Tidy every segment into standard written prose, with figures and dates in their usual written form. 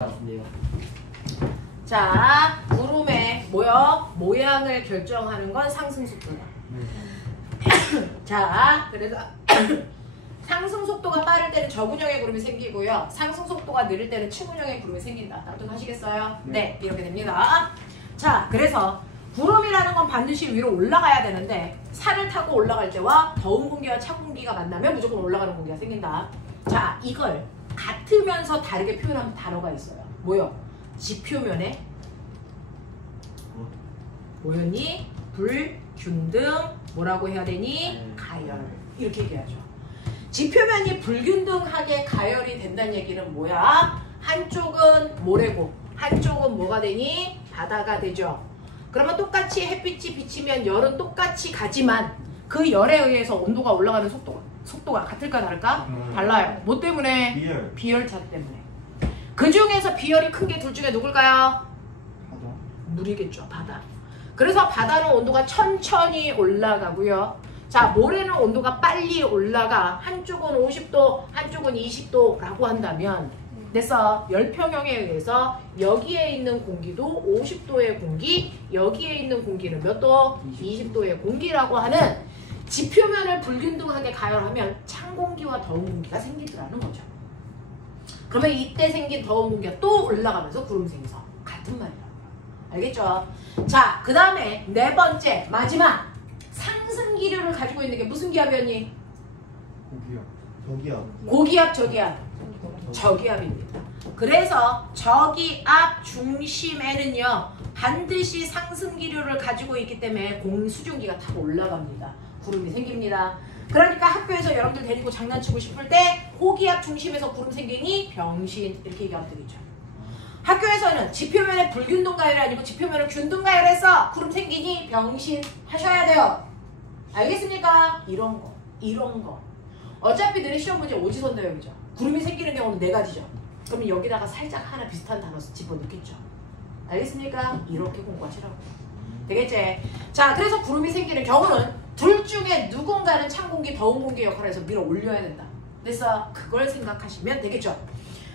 같은데요. 자, 구름의 모양을 결정하는 건 상승 속도다. 자, 그래서 상승 속도가 빠를 때는 저근형의 구름이 생기고요. 상승 속도가 느릴 때는 추근형의 구름이 생긴다. 납득하시겠어요? 네, 이렇게 됩니다. 자, 그래서 구름이라는 건 반드시 위로 올라가야 되는데 산을 타고 올라갈 때와 더운 공기와 찬 공기가 만나면 무조건 올라가는 공기가 생긴다. 자, 이걸 같으면서 다르게 표현하는 단어가 있어요. 뭐요? 지표면에 뭐였니? 불, 균등, 뭐라고 해야 되니? 가열. 이렇게 얘기하죠. 지표면이 불균등하게 가열이 된다는 얘기는 뭐야? 한쪽은 모래고 한쪽은 뭐가 되니? 바다가 되죠. 그러면 똑같이 햇빛이 비치면 열은 똑같이 가지만 그 열에 의해서 온도가 올라가는 속도가 같을까 다를까? 달라요. 뭐 때문에? 비열차 때문에. 그 중에서 비열이 큰 게 둘 중에 누굴까요? 바다. 물이겠죠. 바다. 그래서 바다는 온도가 천천히 올라가고요. 자, 모래는 온도가 빨리 올라가. 한쪽은 50도, 한쪽은 20도라고 한다면 됐어. 열평형에 의해서 여기에 있는 공기도 50도의 공기, 여기에 있는 공기는 몇 도? 20도의 공기라고 하는 지표면을 불균등하게 가열하면 찬 공기와 더운 공기가 생기더라는 거죠. 그러면 이때 생긴 더운 공기가 또 올라가면서 구름 생겨서 같은 말이라고요. 알겠죠? 자, 그 다음에 네 번째 마지막 상승 기류를 가지고 있는 게 무슨 기압이었니? 고기압, 저기압. 저기압입니다. 그래서 저기압 중심에는요 반드시 상승 기류를 가지고 있기 때문에 수증기가 타고 올라갑니다. 구름이 생깁니다. 그러니까 학교에서 여러분들 데리고 장난치고 싶을 때 고기압 중심에서 구름 생기니 병신 이렇게 얘기하면 되겠죠. 학교에서는 지표면에 불균등 가열이 아니고 지표면에 균등 가열해서 구름 생기니 병신 하셔야 돼요. 알겠습니까? 이런 거. 어차피 내일 시험 문제 오지선다형이죠. 구름이 생기는 경우는 네 가지죠. 그러면 여기다가 살짝 하나 비슷한 단어 집어넣겠죠. 알겠습니까? 이렇게 공부하시라고. 되겠지? 자, 그래서 구름이 생기는 경우는 둘 중에 누군가는 찬 공기, 더운 공기 역할을 해서 밀어 올려야 된다. 그래서 그걸 생각하시면 되겠죠.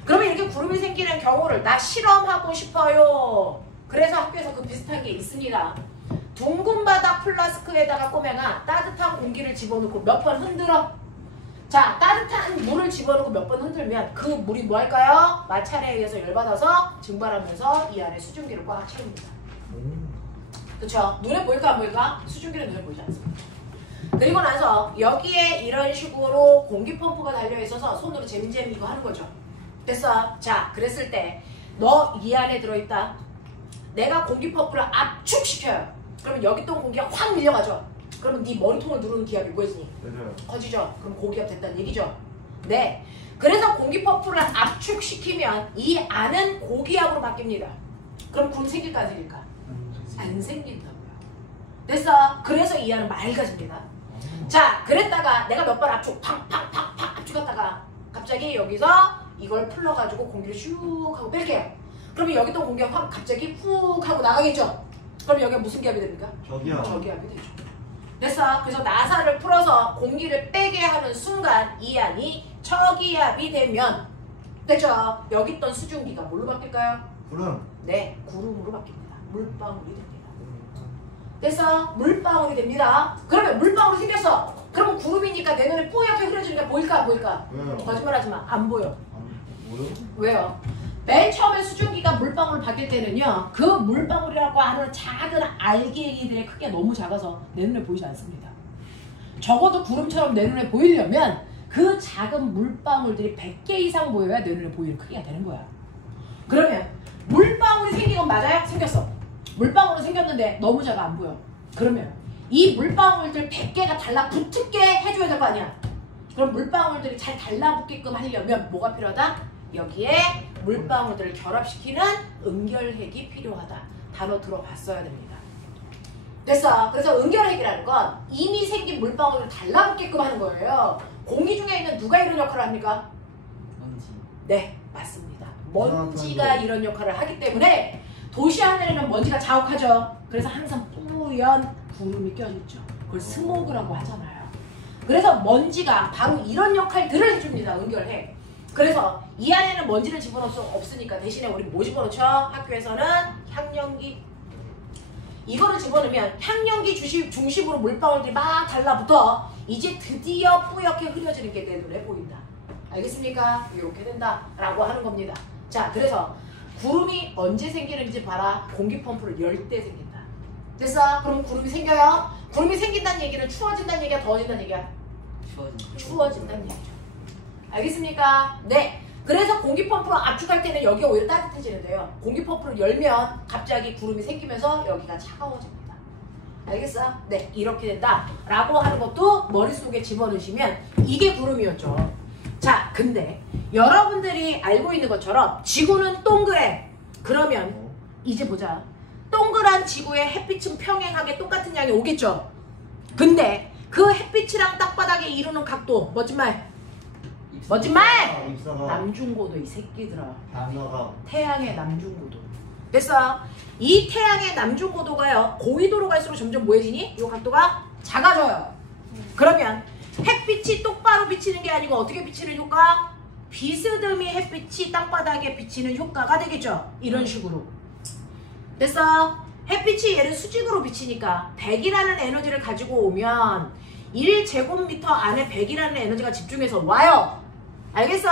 그러면 이렇게 구름이 생기는 경우를 나 실험하고 싶어요. 그래서 학교에서 그 비슷한 게 있습니다. 둥근 바닥 플라스크에다가 꼬매가 따뜻한 공기를 집어넣고 몇 번 흔들어. 자, 따뜻한 물을 집어넣고 몇 번 흔들면 그 물이 뭐 할까요? 마찰에 의해서 열받아서 증발하면서 이 안에 수증기를 꽉 채웁니다. 그쵸? 눈에 보일까 안 보일까? 수증기는 눈에 보이지 않습니다. 그리고 나서 여기에 이런 식으로 공기 펌프가 달려있어서 손으로 잼잼 이거 하는 거죠. 됐어? 자, 그랬을 때 너 이 안에 들어있다. 내가 공기 펌프를 압축시켜요. 그러면 여기 있던 공기가 확 밀려가죠. 그러면 네 머리통을 누르는 기압이 뭐였니? 커지죠? 그럼 고기압 됐다는 얘기죠? 네. 그래서 공기 펌프를 압축시키면 이 안은 고기압으로 바뀝니다. 그럼 구름 생길까 안 생길까? 안 생긴다고요. 됐어? 그래서 이 안은 맑아집니다. 자, 그랬다가 내가 몇 번 압축 팍팍팍팍 압축했다가 갑자기 여기서 이걸 풀러가지고 공기를 슉 하고 뺄게요. 그러면 여기 있던 공기가 확 갑자기 훅 하고 나가겠죠? 그럼 여기가 무슨 기압이 됩니까? 저기압이 되죠. 됐어? 그래서 나사를 풀어서 공기를 빼게 하는 순간 이 안이 저기압이 되면 됐죠? 여기 있던 수증기가 뭘로 바뀔까요? 구름. 네, 구름으로 바뀝니다. 물방울이 됩니다. 됐어? 물방울이 됩니다. 그러면 물방울이 생겼어. 그러면 구름이니까 내 눈에 뿌옇게 흐려지니까 보일까 안 보일까? 거짓말하지 마. 안 보여. 왜요? 맨 처음에 수증기가 물방울 바뀔 때는요 그 물방울이라고 하는 작은 알갱이들의 크기가 너무 작아서 내 눈에 보이지 않습니다. 적어도 구름처럼 내 눈에 보이려면 그 작은 물방울들이 100개 이상 보여야 내 눈에 보이는 크기가 되는 거야. 그러면 물방울이 생긴 건 맞아요? 생겼어. 물방울은 생겼는데 너무 작아 안 보여. 그러면 이 물방울들 100개가 달라붙게 해줘야 될 거 아니야. 그럼 물방울들이 잘 달라붙게끔 하려면 뭐가 필요하다? 여기에 물방울들을 결합시키는 응결핵이 필요하다. 단어 들어봤어야 됩니다. 됐어. 그래서 응결핵이라는 건 이미 생긴 물방울을 달라붙게끔 하는 거예요. 공기 중에 있는 누가 이런 역할을 합니까? 먼지. 네, 맞습니다. 먼지가 이런 역할을 하기 때문에 도시 하늘에는 먼지가 자욱하죠. 그래서 항상 뿌연 구름이 껴있죠. 그걸 스모그라고 하잖아요. 그래서 먼지가 바로 이런 역할들을 해줍니다. 응결핵. 그래서 이 안에는 먼지를 집어넣을 수 없으니까 대신에 우리 뭐 집어넣죠? 학교에서는 향연기. 이거를 집어넣으면 향연기 중심으로 물방울들이 막 달라붙어 이제 드디어 뿌옇게 흐려지는 게 내 눈에 보인다. 알겠습니까? 이렇게 된다라고 하는 겁니다. 자, 그래서 구름이 언제 생기는지 봐라. 공기 펌프를 열 때 생긴다. 됐어? 그럼 구름이 생겨요? 구름이 생긴다는 얘기는 추워진다는 얘기야? 더워진다는 얘기야? 추워진다는 얘기죠. 알겠습니까? 네. 그래서 공기 펌프로 압축할 때는 여기가 오히려 따뜻해지는데요. 공기 펌프를 열면 갑자기 구름이 생기면서 여기가 차가워집니다. 알겠어? 네. 이렇게 된다. 라고 하는 것도 머릿속에 집어넣으시면 이게 구름이었죠. 자, 근데 여러분들이 알고 있는 것처럼 지구는 동그래. 그러면 이제 보자. 동그란 지구에 햇빛은 평행하게 똑같은 양이 오겠죠. 근데 그 햇빛이랑 땅바닥에 이루는 각도, 멋진 말. 멋진 말! 남중고도 이 새끼들아. 태양의 남중고도. 됐어? 이 태양의 남중고도가요, 고위도로 갈수록 점점 뭐해지니? 이 각도가 작아져요. 그러면 햇빛이 똑바로 비치는 게 아니고 어떻게 비치는 효과? 비스듬히 햇빛이 땅바닥에 비치는 효과가 되겠죠. 이런 식으로. 됐어? 햇빛이 얘를 수직으로 비치니까 100이라는 에너지를 가지고 오면 1제곱미터 안에 100이라는 에너지가 집중해서 와요. 알겠어?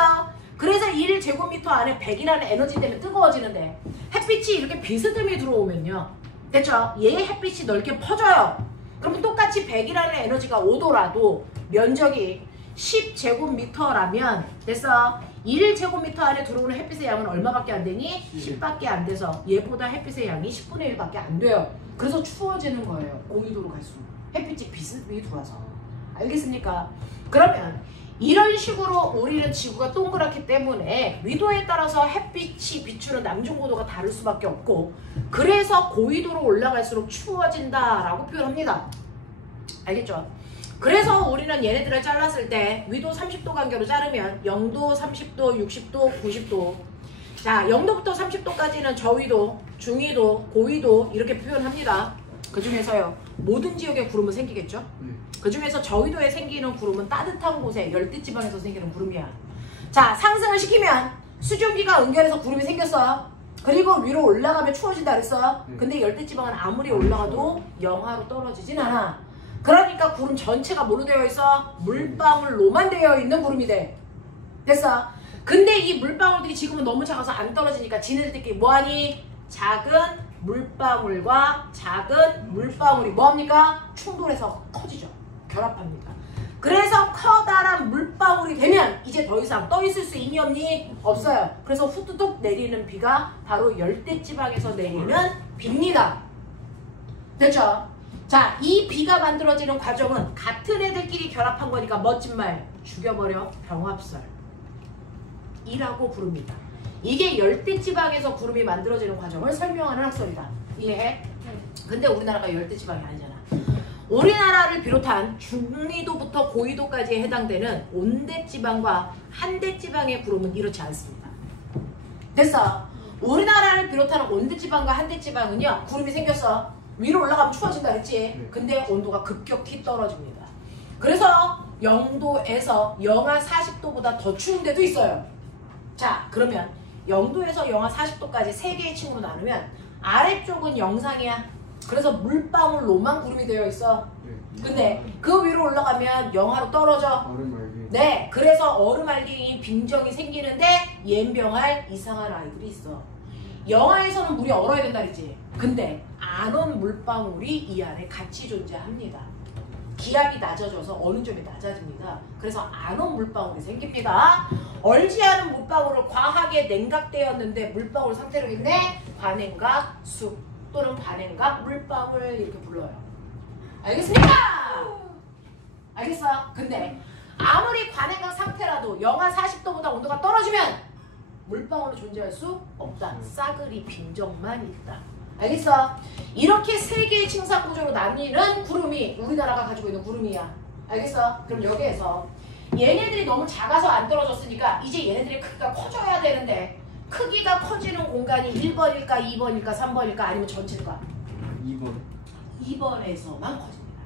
그래서 1제곱미터 안에 100이라는 에너지 때문에 뜨거워지는데 햇빛이 이렇게 비스듬히 들어오면요. 됐죠? 얘 햇빛이 넓게 퍼져요. 그러면 똑같이 100이라는 에너지가 오더라도 면적이 10제곱미터라면 됐어? 1제곱미터 안에 들어오는 햇빛의 양은 얼마밖에 안 되니? 10밖에 안 돼서 얘보다 햇빛의 양이 10분의 1밖에 안 돼요. 그래서 추워지는 거예요. 고위도로 갈수록. 햇빛이 비스듬히 들어와서. 알겠습니까? 그러면 이런 식으로 우리는 지구가 동그랗기 때문에 위도에 따라서 햇빛이 비추는 남중고도가 다를 수밖에 없고 그래서 고위도로 올라갈수록 추워진다라고 표현합니다. 알겠죠? 그래서 우리는 얘네들을 잘랐을 때 위도 30도 간격으로 자르면 0도, 30도, 60도, 90도. 자, 0도부터 30도까지는 저위도, 중위도, 고위도 이렇게 표현합니다. 그 중에서요. 모든 지역에 구름은 생기겠죠? 그 중에서 저위도에 생기는 구름은 따뜻한 곳에 열대지방에서 생기는 구름이야. 자, 상승을 시키면 수증기가 응결해서 구름이 생겼어요. 그리고 위로 올라가면 추워진다 그랬어요. 근데 열대지방은 아무리 올라가도 영하로 떨어지진 않아. 그러니까 구름 전체가 뭐로 되어 있어? 물방울로만 되어 있는 구름이 돼. 됐어? 근데 이 물방울들이 지금은 너무 작아서 안 떨어지니까 지네들끼리 뭐하니? 작은 물방울과 작은 물방울이 뭐합니까? 충돌해서 커지죠. 결합합니다. 그래서 커다란 물방울이 되면 이제 더 이상 떠 있을 수 있니 없니? 없어요. 그래서 후두둑 내리는 비가 바로 열대지방에서 내리는 비입니다. 됐죠? 자, 이 비가 만들어지는 과정은 같은 애들끼리 결합한 거니까 멋진 말 죽여버려 병합설 이라고 부릅니다. 이게 열대지방에서 구름이 만들어지는 과정을 설명하는 학설이다. 이해해? 근데 우리나라가 열대지방이 아니잖아. 우리나라를 비롯한 중위도부터 고위도까지에 해당되는 온대지방과 한대지방의 구름은 이렇지 않습니다. 됐어? 우리나라를 비롯한 온대지방과 한대지방은요. 구름이 생겼어. 위로 올라가면 추워진다 했지. 근데 온도가 급격히 떨어집니다. 그래서 0도에서 영하 40도보다 더 추운 데도 있어요. 자, 그러면 0도에서 영하 40도까지 3개의 층으로 나누면 아래쪽은 영상이야. 그래서 물방울로만 구름이 되어 있어. 근데 그 위로 올라가면 영하로 떨어져. 네, 그래서 얼음알갱이 빙정이 생기는데 옌병할 이상한 아이들이 있어. 영하에서는 물이 얼어야 된다 그랬지. 근데 안 온 물방울이 이 안에 같이 존재합니다. 기압이 낮아져서 어느 점이 낮아집니다. 그래서 안 온 물방울이 생깁니다. 얼지 않은 물방울을 과하게 냉각되었는데 물방울 상태로 있네. 관행각 숲 또는 관행각 물방울 이렇게 불러요. 알겠습니까? 알겠어? 근데 아무리 관행각 상태라도 영하 40도보다 온도가 떨어지면 물방울은 존재할 수 없다. 싸그리 빙정만 있다. 알겠어? 이렇게 3개의 층상 구조로 나뉘는 구름이 우리나라가 가지고 있는 구름이야. 알겠어? 그럼 여기에서 얘네들이 너무 작아서 안 떨어졌으니까 이제 얘네들의 크기가 커져야 되는데 크기가 커지는 공간이 1번일까 2번일까 3번일까 아니면 전체일까? 2번. 2번에서만 커집니다.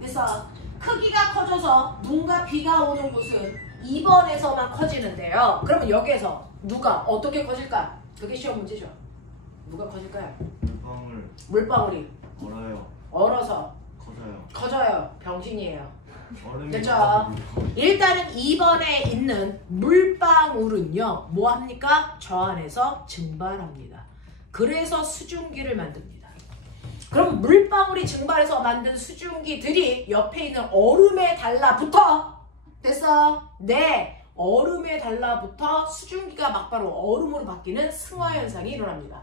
그래서 크기가 커져서 눈과 비가 오는 곳은 2번에서만 커지는데요. 그러면 여기에서 누가 어떻게 커질까? 그게 시험 문제죠. 누가 커질까요? 물방울이 얼어요. 얼어서 커져요. 커져요. 병신이에요. 얼음이 됐죠? 일단은 2번에 있는 물방울은요, 뭐 합니까? 저 안에서 증발합니다. 그래서 수증기를 만듭니다. 그럼 물방울이 증발해서 만든 수증기들이 옆에 있는 얼음에 달라붙어. 됐어? 네. 얼음에 달라붙어 수증기가 막바로 얼음으로 바뀌는 승화 현상이 일어납니다.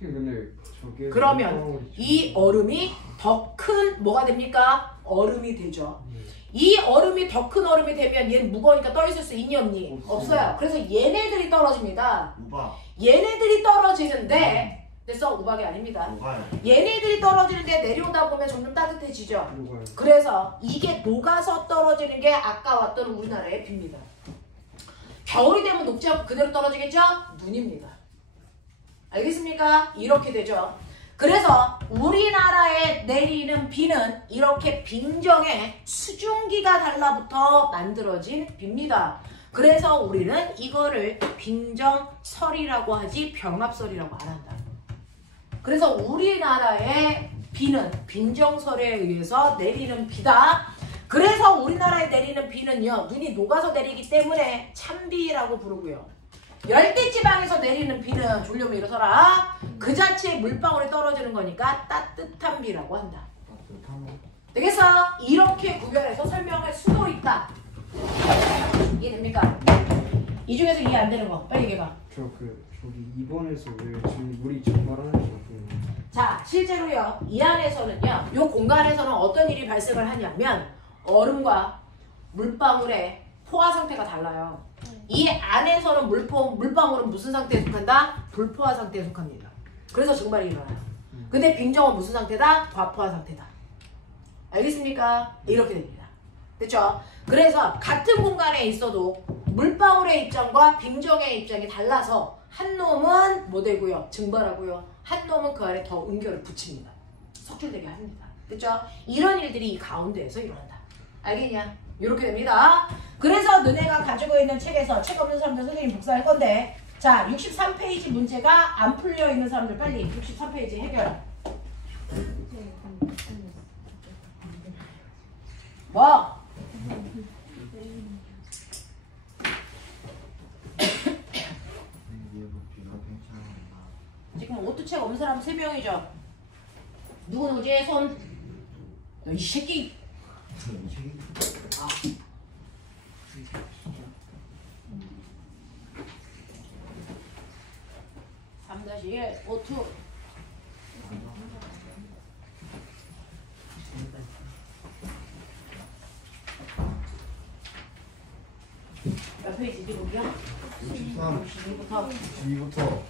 근데 저게 그러면 이 얼음이 더 큰 뭐가 됩니까? 얼음이 되죠. 이 얼음이 더 큰 얼음이 되면 얘는 무거우니까 떠 있을 수 있니 없니? 없어요. 그래서 얘네들이 떨어집니다. 우박. 얘네들이 떨어지는데 됐어? 우박이 아닙니다. 녹아요. 얘네들이 떨어지는데 내려오다 보면 점점 따뜻해지죠. 녹아요. 그래서 이게 녹아서 떨어지는 게 아까 왔던 우리나라의 비입니다. 겨울이 되면 녹지 않고 그대로 떨어지겠죠? 눈입니다. 알겠습니까? 이렇게 되죠. 그래서 우리나라에 내리는 비는 이렇게 빙정에 수증기가 달라붙어 만들어진 비입니다. 그래서 우리는 이거를 빙정설이라고 하지 병합설이라고 안 한다. 그래서 우리나라의 비는 빙정설에 의해서 내리는 비다. 그래서 우리나라에 내리는 비는요, 눈이 녹아서 내리기 때문에 찬비라고 부르고요. 열대지방에서 내리는 비는 졸려면 일어서라. 그 자체에 물방울이 떨어지는 거니까 따뜻한 비라고 한다. 되겠어? 이렇게 구별해서 설명할 수도 있다. 이해됩니까? 이 중에서 이해 안 되는 거 빨리 얘기해봐. 저기 2번에서 왜 지금 물이 증발하는지 모르겠네요. 자, 실제로요, 이 안에서는요, 이 공간에서는 어떤 일이 발생을 하냐면 얼음과 물방울의 포화 상태가 달라요. 이 안에서는 물방울은 무슨 상태에 속한다? 불포화 상태에 속합니다. 그래서 증발이 일어나요. 근데 빙정은 무슨 상태다? 과포화 상태다. 알겠습니까? 이렇게 됩니다. 됐죠? 그래서 같은 공간에 있어도 물방울의 입장과 빙정의 입장이 달라서 한 놈은 뭐 되고요? 증발하고요. 한 놈은 그 안에 더 응결을 붙입니다. 석출되게 합니다. 됐죠? 이런 일들이 이 가운데에서 일어난다. 알겠냐? 이렇게 됩니다. 그래서 너네가 가지고 있는 책에서 책 없는 사람들 선생님 복사할 건데, 자, 63페이지 문제가 안 풀려 있는 사람들 빨리 63페이지 해결. 뭐? 지금 오토책 없는 사람 3명이죠? 누구지? 손. 너 이 새끼. 아. 3-1 오투. 몇 페이지지 거기요? 63. 62부터. 2부터.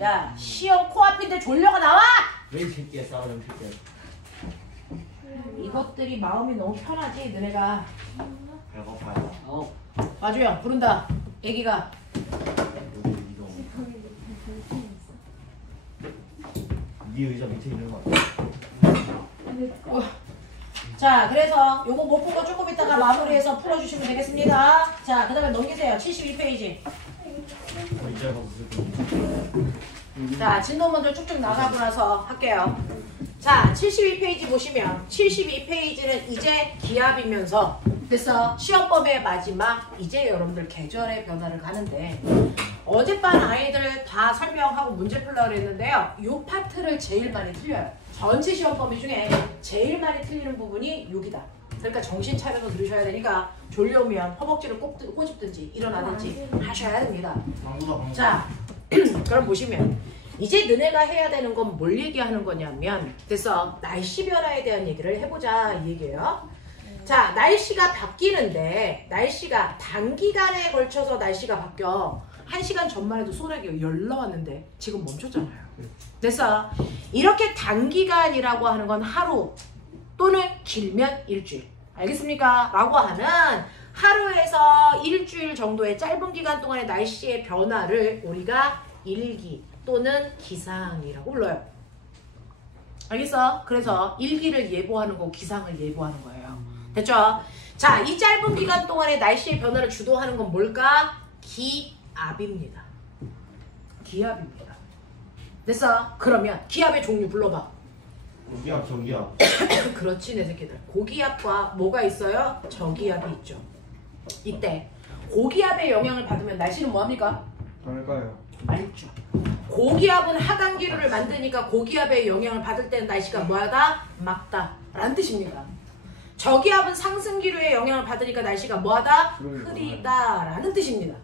야, 시험 코앞인데 졸려가 나와! 왜 이 새끼야 싸우는 새끼야. 이것들이 마음이 너무 편하지, 너네가. 배고파요. 마주야, 부른다. 애기가. 네 의자 밑에 있는 거 같아. 자, 그래서 요거 못 푼 거 조금 있다가 마무리해서 풀어주시면 되겠습니다. 자, 그 다음에 넘기세요. 72페이지. 의자가 무슨 자, 진도문들 쭉쭉 나가고 나서 할게요. 자, 72페이지 보시면 72페이지는 이제 기압이면서 됐어. 시험범의 마지막 이제 여러분들 계절의 변화를 가는데 어젯밤 아이들 다 설명하고 문제 풀려고 했는데요. 요 파트를 제일 많이 틀려요. 전체 시험범위 중에 제일 많이 틀리는 부분이 여기다. 그러니까 정신 차려서 들으셔야 되니까 졸려오면 허벅지를 꼬집든지 일어나든지 하셔야 됩니다. 자, 그럼 보시면 이제 너네가 해야 되는 건 뭘 얘기하는 거냐면 됐어. 날씨 변화에 대한 얘기를 해보자 이 얘기예요. 자, 날씨가 바뀌는데 날씨가 단기간에 걸쳐서 날씨가 바뀌어. 1시간 전만 해도 소나기가 열나왔는데 지금 멈췄잖아요. 그래서 이렇게 단기간이라고 하는 건 하루 또는 길면 일주일. 알겠습니까? 라고 하는 하루에서 일주일 정도의 짧은 기간 동안의 날씨의 변화를 우리가 일기 또는 기상이라고 불러요. 알겠어? 그래서 일기를 예보하는 거고 기상을 예보하는 거예요. 됐죠? 자, 이 짧은 기간 동안의 날씨의 변화를 주도하는 건 뭘까? 기압입니다. 기압입니다. 됐어? 그러면 기압의 종류 불러봐. 고기압, 저기압. 그렇지 내 새끼들. 고기압과 뭐가 있어요? 저기압이 있죠. 이때 고기압의 영향을 받으면 날씨는 뭐합니까? 밝아요. 맑죠. 고기압은 하강기류를 만드니까 고기압의 영향을 받을 때는 날씨가 뭐하다? 맑다 라는 뜻입니다. 저기압은 상승기류의 영향을 받으니까 날씨가 뭐하다? 흐리다 라는 뜻입니다.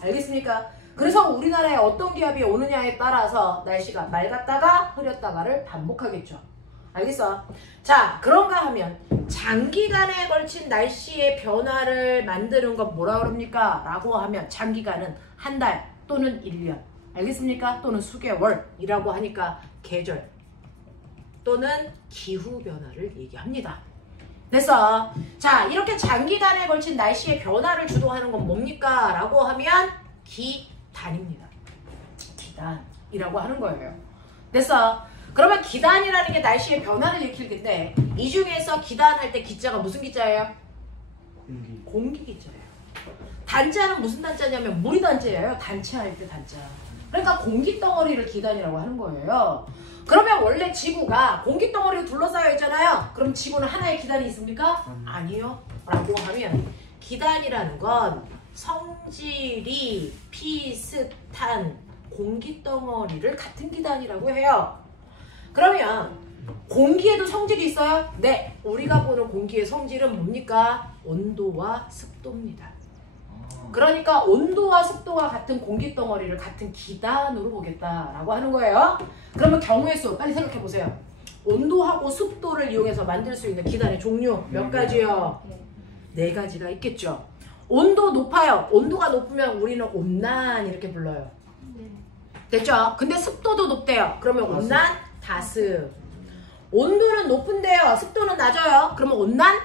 알겠습니까? 그래서 우리나라에 어떤 기압이 오느냐에 따라서 날씨가 맑았다가 흐렸다가를 반복하겠죠. 알겠어? 자, 그런가 하면 장기간에 걸친 날씨의 변화를 만드는 건 뭐라 그럽니까? 라고 하면 장기간은 한 달 또는 1년. 알겠습니까? 또는 수개월이라고 하니까 계절 또는 기후 변화를 얘기합니다. 됐어? 자, 이렇게 장기간에 걸친 날씨의 변화를 주도하는 건 뭡니까? 라고 하면 기단입니다. 기단이라고 하는 거예요. 됐어? 그러면 기단이라는 게 날씨의 변화를 일으킬 텐데 이 중에서 기단할 때 기자가 무슨 기자예요? 공기 기자예요. 단자는 무슨 단자냐면 물이 단자예요. 단체할 때 단자. 그러니까 공기 덩어리를 기단이라고 하는 거예요. 그러면 원래 지구가 공기 덩어리로 둘러싸여 있잖아요. 그럼 지구는 하나의 기단이 있습니까? 아니요. 라고 하면 기단이라는 건 성질이 비슷한 공기 덩어리를 같은 기단이라고 해요. 그러면 공기에도 성질이 있어요? 네. 우리가 보는 공기의 성질은 뭡니까? 온도와 습도입니다. 그러니까 온도와 습도가 같은 공기 덩어리를 같은 기단으로 보겠다라고 하는 거예요. 그러면 경우의 수 빨리 생각해 보세요. 온도하고 습도를 이용해서 만들 수 있는 기단의 종류 몇 가지요? 네 가지가 있겠죠. 온도 높아요. 온도가 높으면 우리는 온난 이렇게 불러요. 됐죠? 근데 습도도 높대요. 그러면 온난, 다습. 온도는 높은데요. 습도는 낮아요. 그러면 온난,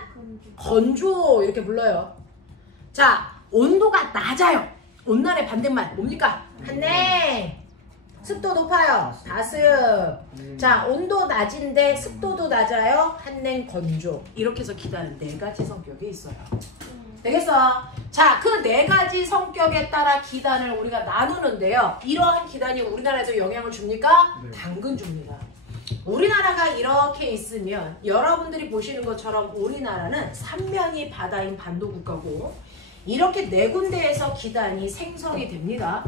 건조 이렇게 불러요. 자, 온도가 낮아요. 온난의 반대말 뭡니까? 한냉. 습도 높아요. 다습. 자, 온도 낮은데 습도도 낮아요. 한냉, 건조. 이렇게 해서 기단은 네 가지 성격이 있어요. 되겠어? 자, 그 네 가지 성격에 따라 기단을 우리가 나누는데요. 이러한 기단이 우리나라에서 영향을 줍니까? 네. 당근 줍니다. 우리나라가 이렇게 있으면 여러분들이 보시는 것처럼 우리나라는 삼면이 바다인 반도 국가고 이렇게 네 군데에서 기단이 생성이 됩니다.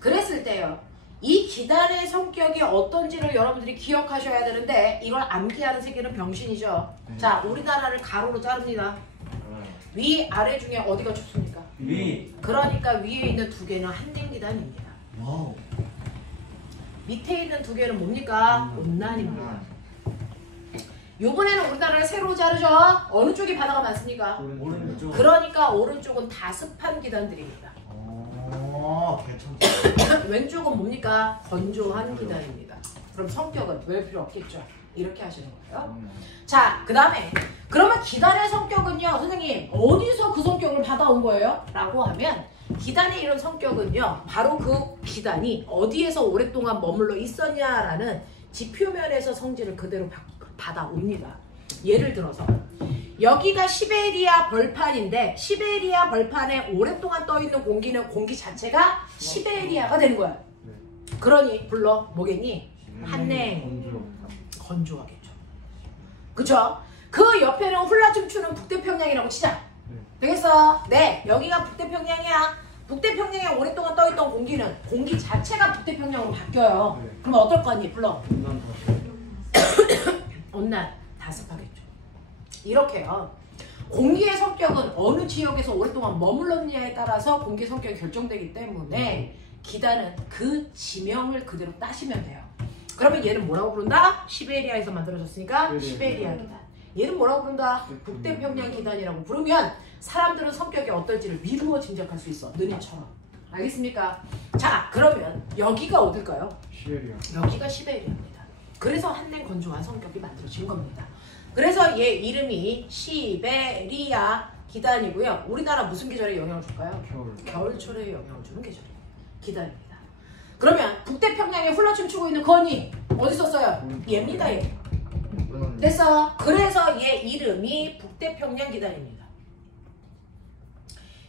그랬을 때요. 이 기단의 성격이 어떤지를 여러분들이 기억하셔야 되는데 이걸 암기하는 새끼는 병신이죠. 자, 우리나라를 가로로 자릅니다. 위, 아래 중에 어디가 좁습니까? 위. 그러니까 위에 있는 두 개는 한냉기단입니다. 와우. 밑에 있는 두 개는 뭡니까? 온난입니다. 요번에는 우리나라를 세로 자르죠? 어느 쪽이 바다가 많습니까? 오른쪽. 그러니까 오른쪽은 다습한 기단들입니다. 괜찮다. 왼쪽은 뭡니까? 건조한 기단입니다. 그럼 성격은 왜 필요 없겠죠? 이렇게 하시는 거예요. 자, 그 다음에 그러면 기단의 성격은요, 선생님 어디서 그 성격을 받아온 거예요? 라고 하면 기단의 이런 성격은요, 바로 그 기단이 어디에서 오랫동안 머물러 있었냐라는 지표면에서 성질을 그대로 받아옵니다. 예를 들어서 여기가 시베리아 벌판인데 시베리아 벌판에 오랫동안 떠있는 공기는 공기 자체가 시베리아가 되는 거야. 그러니 불러 뭐겠니? 한냉. 건조하겠죠. 그쵸? 그 옆에는 훌라춤 추는 북태평양이라고 치자. 되겠어? 네, 여기가 북태평양이야. 북태평양에 오랫동안 떠있던 공기는 공기 자체가 북태평양으로 바뀌어요. 그럼 어떨 거니? 불러. 온난, 다습하겠죠. 이렇게요. 공기의 성격은 어느 지역에서 오랫동안 머물렀느냐에 따라서 공기 성격이 결정되기 때문에 기단은 그 지명을 그대로 따시면 돼요. 그러면 얘는 뭐라고 부른다? 시베리아에서 만들어졌으니까 시베리아 기단. 얘는 뭐라고 부른다? 북태평양 기단이라고 부르면 사람들은 성격이 어떨지를 미루어 짐작할 수 있어. 너네처럼. 알겠습니까? 자, 그러면 여기가 어딜까요? 시베리아. 여기가 시베리아입니다. 그래서 한랭 건조한 성격이 만들어진 겁니다. 그래서 얘 이름이 시베리아 기단이고요. 우리나라 무슨 계절에 영향을 줄까요? 겨울철에 영향을 주는 계절입니다. 기단입니다. 그러면 북태평양에 훌라춤추고 있는 건이 어디 있었어요? 얘입니다. 얘. 됐어. 그래서 얘 이름이 북태평양 기단입니다.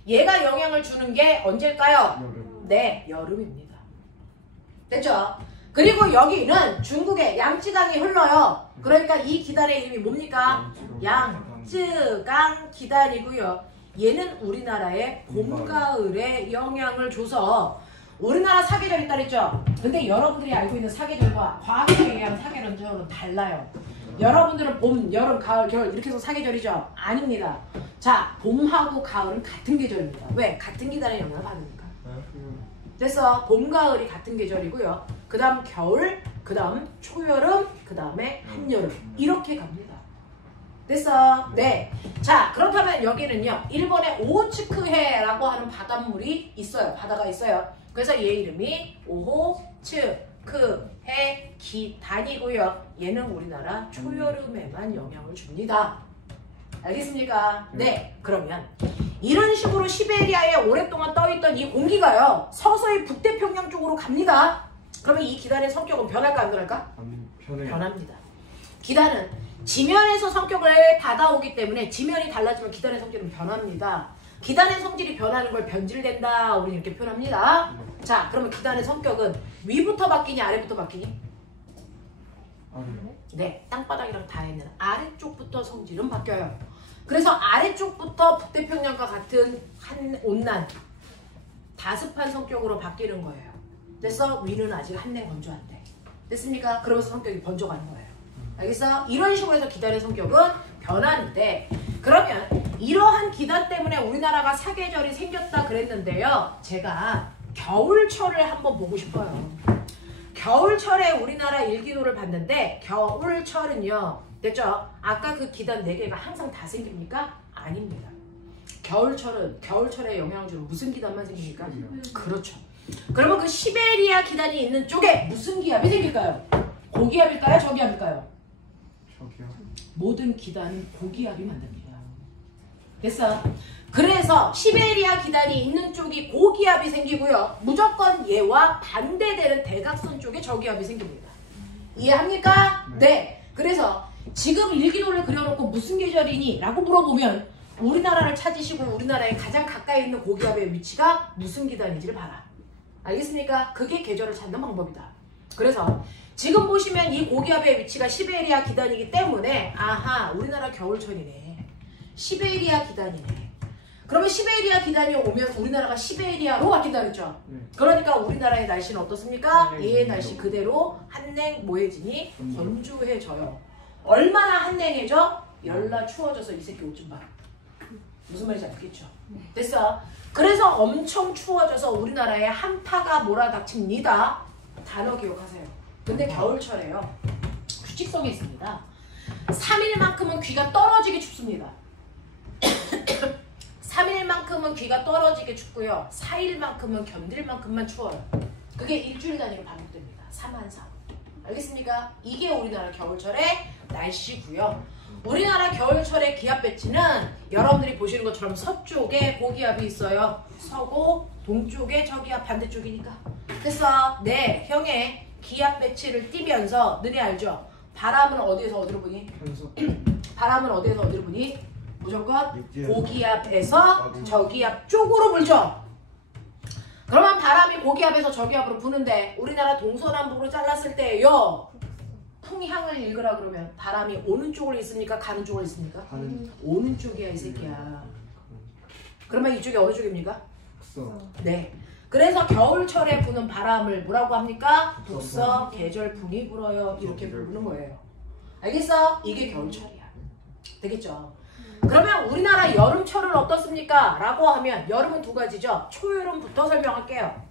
얘가 영향을 주는 게 언제일까요? 여름. 네, 여름입니다. 됐죠? 그리고 여기는 중국의 양쯔강이 흘러요. 그러니까 이 기단의 이름이 뭡니까? 양쯔강 기단이고요. 얘는 우리나라의 봄, 가을에 영향을 줘서 우리나라 사계절이 있다 그랬죠? 근데 여러분들이 알고 있는 사계절과 과학에 의한 사계절은 달라요. 여러분들은 봄, 여름, 가을, 겨울 이렇게 해서 사계절이죠? 아닙니다. 자, 봄하고 가을은 같은 계절입니다. 왜? 같은 기단의 영향을 받으니까. 됐어. 봄, 가을이 같은 계절이고요. 그 다음 겨울, 그 다음 초여름, 그 다음에 한여름 이렇게 갑니다. 됐어. 네. 자, 그렇다면 여기는요. 일본의 오호츠크해라고 하는 바닷물이 있어요. 바다가 있어요. 그래서 얘 이름이 오호츠크해 기단이고요. 얘는 우리나라 초여름에만 영향을 줍니다. 알겠습니까? 네. 그러면 이런 식으로 시베리아에 오랫동안 떠있던 이 공기가요. 서서히 북태평양 쪽으로 갑니다. 그러면 이 기단의 성격은 변할까 안 변할까? 변합니다. 기단은 지면에서 성격을 받아오기 때문에 지면이 달라지면 기단의 성질은 변합니다. 기단의 성질이 변하는 걸 변질된다. 우리 이렇게 표현합니다. 자, 그러면 기단의 성격은 위부터 바뀌니 아래부터 바뀌니? 네, 땅바닥이랑 닿아있는 아래쪽부터 성질은 바뀌어요. 그래서 아래쪽부터 북태평양과 같은 한 온난 다습한 성격으로 바뀌는 거예요. 그래서 위는 아직 한랭 건조한데. 됐습니까? 그러면서 성격이 번져가는 거예요. 알겠어? 이런 식으로 해서 기단의 성격은 변하는데, 그러면 이러한 기단 때문에 우리나라가 사계절이 생겼다 그랬는데요. 제가 겨울철을 한번 보고 싶어요. 겨울철에 우리나라 일기도를 봤는데 겨울철은요. 됐죠? 아까 그 기단 4개가 항상 다 생깁니까? 아닙니다. 겨울철에 영향을 주는 무슨 기단만 생깁니까? 그렇죠. 그러면 그 시베리아 기단이 있는 쪽에 무슨 기압이 생길까요? 고기압일까요? 저기압일까요? 저기요. 모든 기단은 고기압이 만듭니다. 됐어? 그래서 시베리아 기단이 있는 쪽이 고기압이 생기고요. 무조건 얘와 반대되는 대각선 쪽에 저기압이 생깁니다. 이해합니까? 네. 그래서 지금 일기도를 그려놓고 무슨 계절이니? 라고 물어보면 우리나라를 찾으시고 우리나라에 가장 가까이 있는 고기압의 위치가 무슨 기단인지를 봐라. 알겠습니까? 그게 계절을 찾는 방법이다. 그래서 지금 보시면 이 고기압의 위치가 시베리아 기단이기 때문에 아하, 우리나라 겨울철이네. 시베리아 기단이네. 그러면 시베리아 기단이 오면 우리나라가 시베리아로 바뀐다 그랬죠? 그러니까 우리나라의 날씨는 어떻습니까? 얘의 날씨 그대로 한냉 뭐해지니? 건조해져요. 얼마나 한냉해져? 열나 추워져서 이 새끼 옷 좀 봐. 무슨 말인지 알겠죠? 됐어? 그래서 엄청 추워져서 우리나라에 한파가 몰아닥칩니다. 단어 기억하세요. 근데 겨울철에요. 규칙성이 있습니다. 3일만큼은 귀가 떨어지게 춥습니다. 3일만큼은 귀가 떨어지게 춥고요. 4일만큼은 견딜 만큼만 추워요. 그게 일주일 단위로 반복됩니다. 3한 4. 알겠습니까? 이게 우리나라 겨울철의 날씨고요. 우리나라 겨울철의 기압 배치는 여러분들이 보시는 것처럼 서쪽에 고기압이 있어요. 서고 동쪽에 저기압 반대쪽이니까. 됐어? 네, 형의 기압 배치를 띄면서 너네 알죠? 바람은 어디에서 어디로 부니? 바람은 어디에서 어디로 부니? 무조건 고기압에서 저기압 쪽으로 불죠. 그러면 바람이 고기압에서 저기압으로 부는데 우리나라 동서남북으로 잘랐을 때요. 풍향을 읽으라 그러면 바람이 오는 쪽으로 있습니까? 가는 쪽으로 있습니까? 오는 쪽이야 이 새끼야. 그러면 이쪽이 어느 쪽입니까? 네. 그래서 겨울철에 부는 바람을 뭐라고 합니까? 북서 계절풍이 불어요. 이렇게 부르는 거예요. 알겠어? 이게 겨울철이야. 되겠죠? 그러면 우리나라 여름철은 어떻습니까? 라고 하면 여름은 두 가지죠. 초여름부터 설명할게요.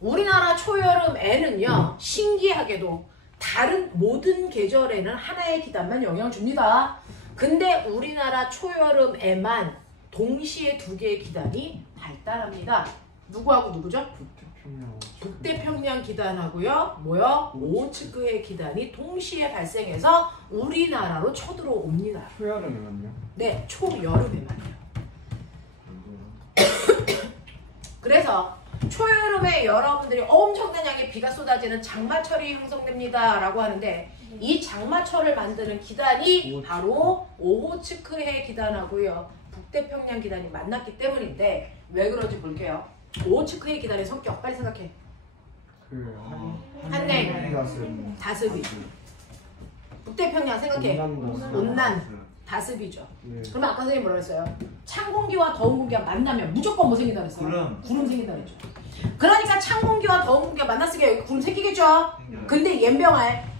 우리나라 초여름에는요. 신기하게도 다른 모든 계절에는 하나의 기단만 영향을 줍니다. 근데 우리나라 초여름에만 동시에 두 개의 기단이 발달합니다. 누구하고 누구죠? 북태평양. 북태평양 기단하고요. 뭐요? 오호츠크해 기단이 동시에 발생해서 우리나라로 쳐들어옵니다. 초여름에는요? 네, 초여름에만요. 그래서 초여름에 여러분들이 엄청난 양의 비가 쏟아지는 장마철이 형성됩니다 라고 하는데 이 장마철을 만드는 기단이 바로 오호츠크해 기단하고요 북태평양 기단이 만났기 때문인데 왜 그런지 볼게요. 오호츠크해 기단의 성격 빨리 생각해. 한냉, 다습이. 북태평양 생각해. 온난, 다습이죠. 네. 그러면 아까 선생님 뭐라 했어요? 찬 공기와 더운 공기가 만나면 무조건 뭐 생긴다 그랬어요? 구름 생긴다 그랬죠. 그러니까 찬 공기와 더운 공기가 만났으니까 여기 구름 생기겠죠? 근데 연병할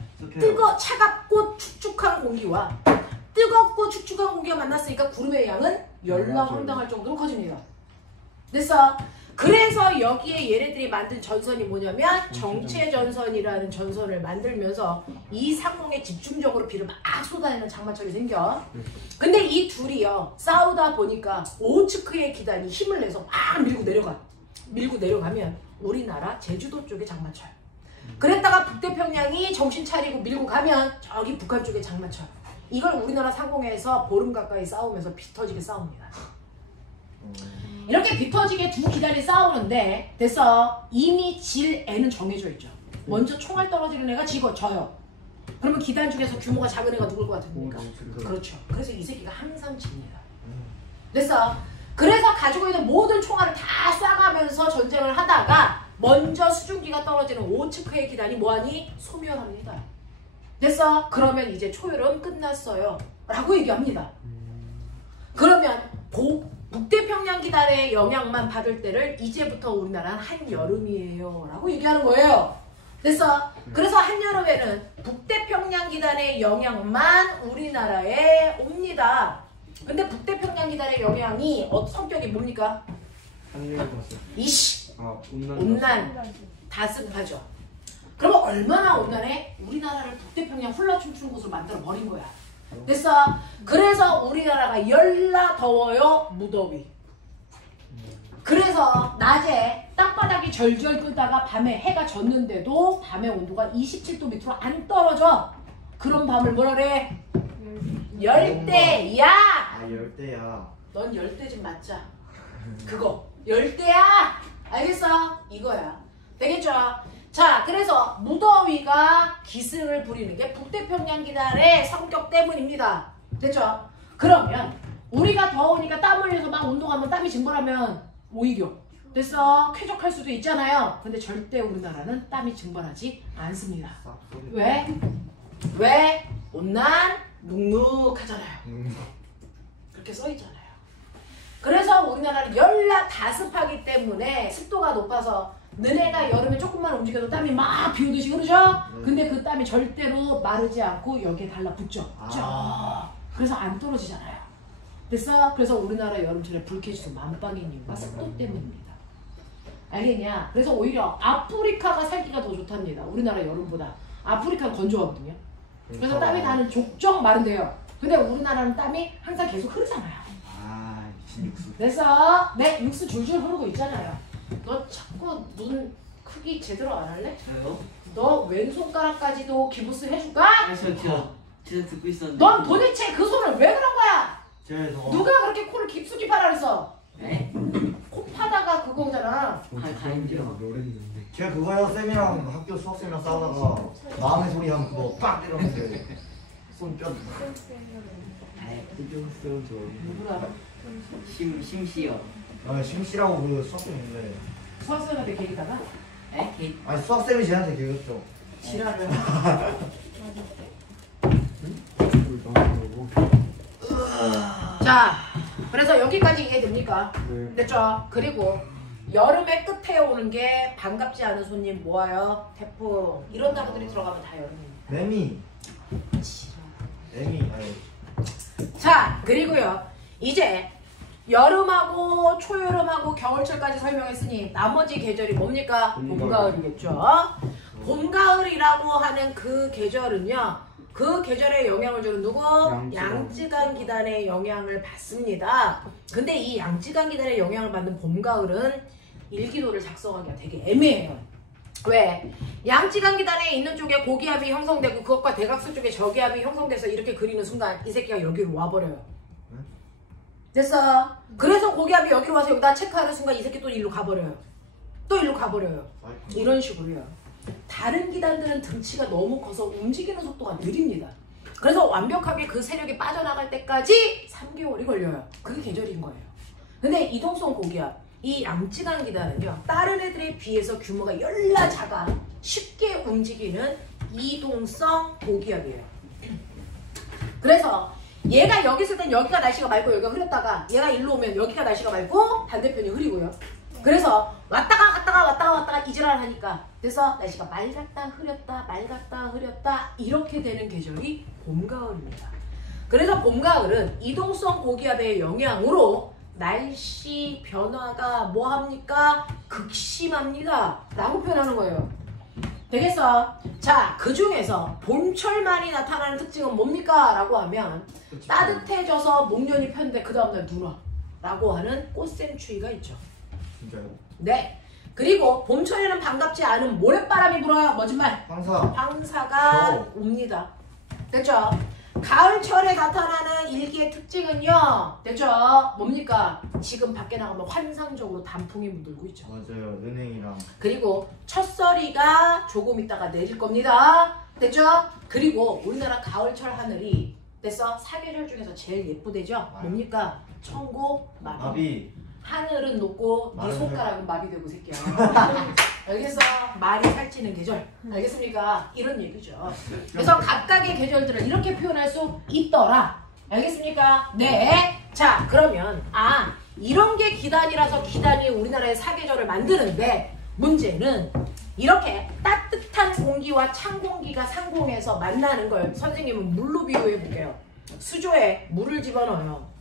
차갑고 축축한 공기와 뜨겁고 축축한 공기가 만났으니까 구름의 양은 열광황당할 정도로 커집니다. 됐어? 그래서 여기에 얘네들이 만든 전선이 뭐냐면 정체전선이라는 전선을 만들면서 이 상공에 집중적으로 비를 막 쏟아내는 장마철이 생겨. 근데 이 둘이요 싸우다 보니까 오호츠크해 기단이 힘을 내서 막 밀고 내려가면 우리나라 제주도 쪽에 장마철. 그랬다가 북태평양이 정신 차리고 밀고 가면 저기 북한 쪽에 장마철. 이걸 우리나라 상공에서 보름 가까이 싸우면서 비 터지게 싸웁니다. 이렇게 비 터지게 두 기단이 싸우는데 됐어. 이미 질 애는 정해져 있죠. 먼저 총알 떨어지는 애가 져요. 그러면 기단 중에서 규모가 작은 애가 누굴 것 같습니까? 그렇죠. 그래서 이 새끼가 항상 집니다. 됐어. 그래서 가지고 있는 모든 총알을 다 쏴가면서 전쟁을 하다가 먼저 수증기가 떨어지는 오호츠크해 기단이 뭐하니? 소멸합니다. 됐어? 그러면 이제 초여름 끝났어요 라고 얘기합니다. 그러면 북태평양 기단의 영향만 받을 때를 이제부터 우리나라는 한여름이에요 라고 얘기하는 거예요. 됐어? 그래서 한여름에는 북태평양 기단의 영향만 우리나라에 옵니다. 근데 북태평양 기단의 영향이 성격이 뭡니까? 이씨! 온난, 다습하죠. 그러면 얼마나 온난해? 우리나라를 북태평양 훌라춤추는 곳으로 만들어 버린 거야. 됐어? 그래서 우리나라가 열나 더워요, 무더위. 그래서 낮에 땅바닥이 절절 끓다가 밤에 해가 졌는데도 밤의 온도가 27도 밑으로 안 떨어져. 그런 밤을 뭐라 그래? 열대야. 아 열대야. 넌 열대 좀 맞자. 그거 열대야. 알겠어? 이거야. 되겠죠? 자, 그래서 무더위가 기승을 부리는 게 북태평양 기단의 성격 때문입니다. 됐죠? 그러면 우리가 더우니까 땀 흘려서 막 운동하면 땀이 증발하면 오히려 됐어? 쾌적할 수도 있잖아요. 근데 절대 우리나라는 땀이 증발하지 않습니다. 왜? 왜? 온난 눅눅하잖아요. 그렇게 써있잖아요. 그래서 우리나라는 열나 다습하기 때문에 습도가 높아서 너네가 여름에 조금만 움직여도 땀이 막 비오듯이 흐르죠? 근데 그 땀이 절대로 마르지 않고 여기에 달라붙죠. 그래서 안 떨어지잖아요. 됐어? 그래서 우리나라 여름철에 불쾌지수 만빵인 이유가 습도 때문입니다. 알겠냐? 그래서 오히려 아프리카가 살기가 더 좋답니다. 우리나라 여름보다. 아프리카는 건조하거든요. 그래서 땀이 나는 족족 마른데요. 근데 우리나라는 땀이 항상 계속 흐르잖아요. 아 미친 육수. 됐어? 네, 육수 줄줄 흐르고 있잖아요. 너 자꾸 눈 크기 제대로 안 할래? 저요? 너 왼손가락까지도 기부스 해줄까? 아, 저 듣고 있었는데. 넌 도대체 그 손을 왜 그런 거야? 제가 누가 그렇게 코를 깊숙이 파라 그랬어? 네? 코 파다가 그거잖아. 노래했는데. 제가 그거요 쌤이랑 학교 수학생이랑 싸우다가 마음의 소리 하면 그거 빡 이러면서 손뼈. 흑용스러운 저. 누구라? 심시요. 아 심씨라고 그 수학생 있는데. 수학생한테 걔기다가 에? 아니 수학쌤이 쟤한테 개겼죠. 지랄을. 자, 그래서 여기까지 이해됩니까? 네. 됐죠? 그리고 여름의 끝에 오는 게 반갑지 않은 손님 모아요. 태풍 이런 단어들이 들어가면 다 여름입니다. 매미. 매미. 아니. 자, 그리고요. 이제 여름하고 초여름하고 겨울철까지 설명했으니 나머지 계절이 뭡니까? 봄, 가을이겠죠. 봄, 가을이라고 하는 그 계절은요. 그 계절에 영향을 주는 누구? 양쯔강 기단의 영향을 받습니다. 근데 이 양쯔강 기단의 영향을 받는 봄, 가을은 일기도를 작성하기가 되게 애매해요. 왜? 양지간기단에 있는 쪽에 고기압이 형성되고 그것과 대각선 쪽에 저기압이 형성돼서 이렇게 그리는 순간 이 새끼가 여기로 와버려요. 됐어? 그래서 고기압이 여기로 와서 여기다 체크하는 순간 이 새끼 또 일로 가버려요. 또 일로 가버려요. 이런 식으로요. 다른 기단들은 등치가 너무 커서 움직이는 속도가 느립니다. 그래서 완벽하게 그 세력이 빠져나갈 때까지 3개월이 걸려요. 그게 계절인 거예요. 근데 이동성 고기압, 이 양지간 기단은요, 다른 애들에 비해서 규모가 열나 작아 쉽게 움직이는 이동성 고기압이에요. 그래서 얘가 여기 있을 땐 여기가 날씨가 맑고 여기가 흐렸다가 얘가 일로 오면 여기가 날씨가 맑고 반대편이 흐리고요. 그래서 왔다가 이지랄 하니까 그래서 날씨가 맑았다 흐렸다 이렇게 되는 계절이 봄 가을입니다. 그래서 봄 가을은 이동성 고기압의 영향으로 날씨 변화가 뭐합니까? 극심합니다 라고 표현하는 거예요. 되겠어? 자, 그 중에서 봄철만이 나타나는 특징은 뭡니까? 라고 하면 따뜻해져서 목련이 폈는데 그 다음날 눈 와 라고 하는 꽃샘추위가 있죠. 진짜요? 네. 그리고 봄철에는 반갑지 않은 모래바람이 불어요. 뭐짓말? 황사가 옵니다. 됐죠? 가을철에 나타나는 일기의 특징은요. 됐죠? 뭡니까? 지금 밖에 나가면 환상적으로 단풍이 물들고 있죠. 맞아요. 은행이랑. 그리고 첫서리가 조금 있다가 내릴 겁니다. 됐죠? 그리고 우리나라 가을철 하늘이 됐어? 사계절 중에서 제일 예쁘대죠? 뭡니까? 청고, 마비. 하늘은 높고 네 손가락은 마비되고 새끼야. 알겠어? 말이 살찌는 계절. 알겠습니까? 이런 얘기죠. 그래서 각각의 계절들을 이렇게 표현할 수 있더라. 알겠습니까? 네. 자, 그러면 이런 게 기단이라서 기단이 우리나라의 사계절을 만드는데 문제는 이렇게 따뜻한 공기와 찬 공기가 상공에서 만나는 걸 선생님은 물로 비유해 볼게요. 수조에 물을 집어넣어요.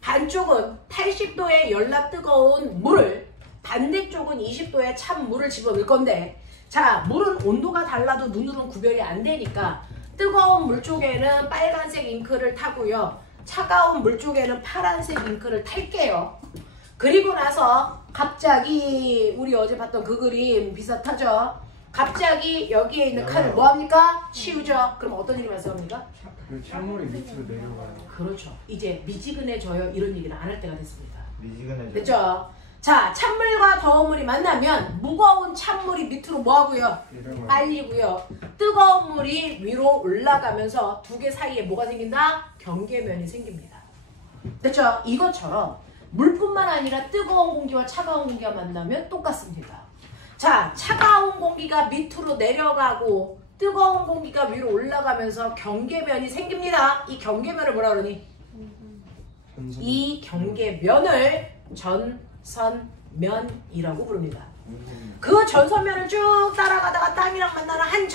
반쪽은 80도의 열나 뜨거운 물을, 반대쪽은 20도의 찬 물을 집어넣을 건데, 자, 물은 온도가 달라도 눈으로는 구별이 안 되니까 뜨거운 물 쪽에는 빨간색 잉크를 타고요, 차가운 물 쪽에는 파란색 잉크를 탈게요. 그리고 나서 갑자기 우리 어제 봤던 그 그림 비슷하죠? 갑자기 여기에 있는 칸을 뭐합니까? 치우죠. 그럼 어떤 일이 발생합니까? 그 찬물이 밑으로 내려가요. 그렇죠. 이제 미지근해져요. 이런 얘기를 안 할 때가 됐습니다. 미지근해져. 됐죠? 자, 찬물과 더운 물이 만나면 무거운 찬물이 밑으로 뭐하고요? 빨리고요. 뜨거운 물이 위로 올라가면서 두 개 사이에 뭐가 생긴다? 경계면이 생깁니다. 됐죠? 이것처럼 물뿐만 아니라 뜨거운 공기와 차가운 공기가 만나면 똑같습니다. 자, 차가운 공기가 밑으로 내려가고 뜨거운 공기가 위로 올라가면서 경계면이 생깁니다. 이 경계면을 뭐라 그러니? 이 경계면을 전선면이라고 부릅니다. 그 전선면을 쭉 따라가다가 땅이랑 만나는 한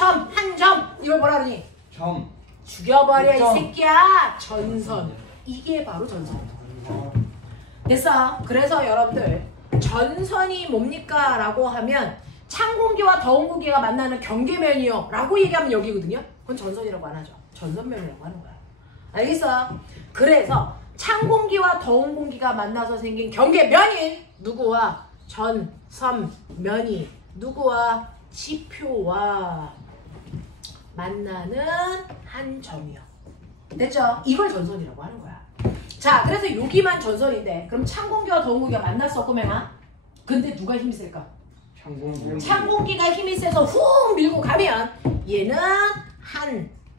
점 이걸 뭐라 그러니? 점. 죽여버려 이 새끼야. 전선. 이게 바로 전선이다. 됐어? 그래서 여러분들 전선이 뭡니까? 라고 하면 찬 공기와 더운 공기가 만나는 경계면이요 라고 얘기하면 여기거든요. 그건 전선이라고 안 하죠. 전선면이라고 하는 거야. 알겠어? 그래서 찬 공기와 더운 공기가 만나서 생긴 경계면이 누구와? 전선면이 누구와? 지표와 만나는 한 점이요. 됐죠? 이걸 전선이라고 하는 거야. 자, 그래서 여기만 전선인데 그럼 찬 공기와 더운 공기가 만났어, 꼬맹아? 근데 누가 힘이 셀까? 찬 공기가 힘이 세서 훅 밀고 가면 얘는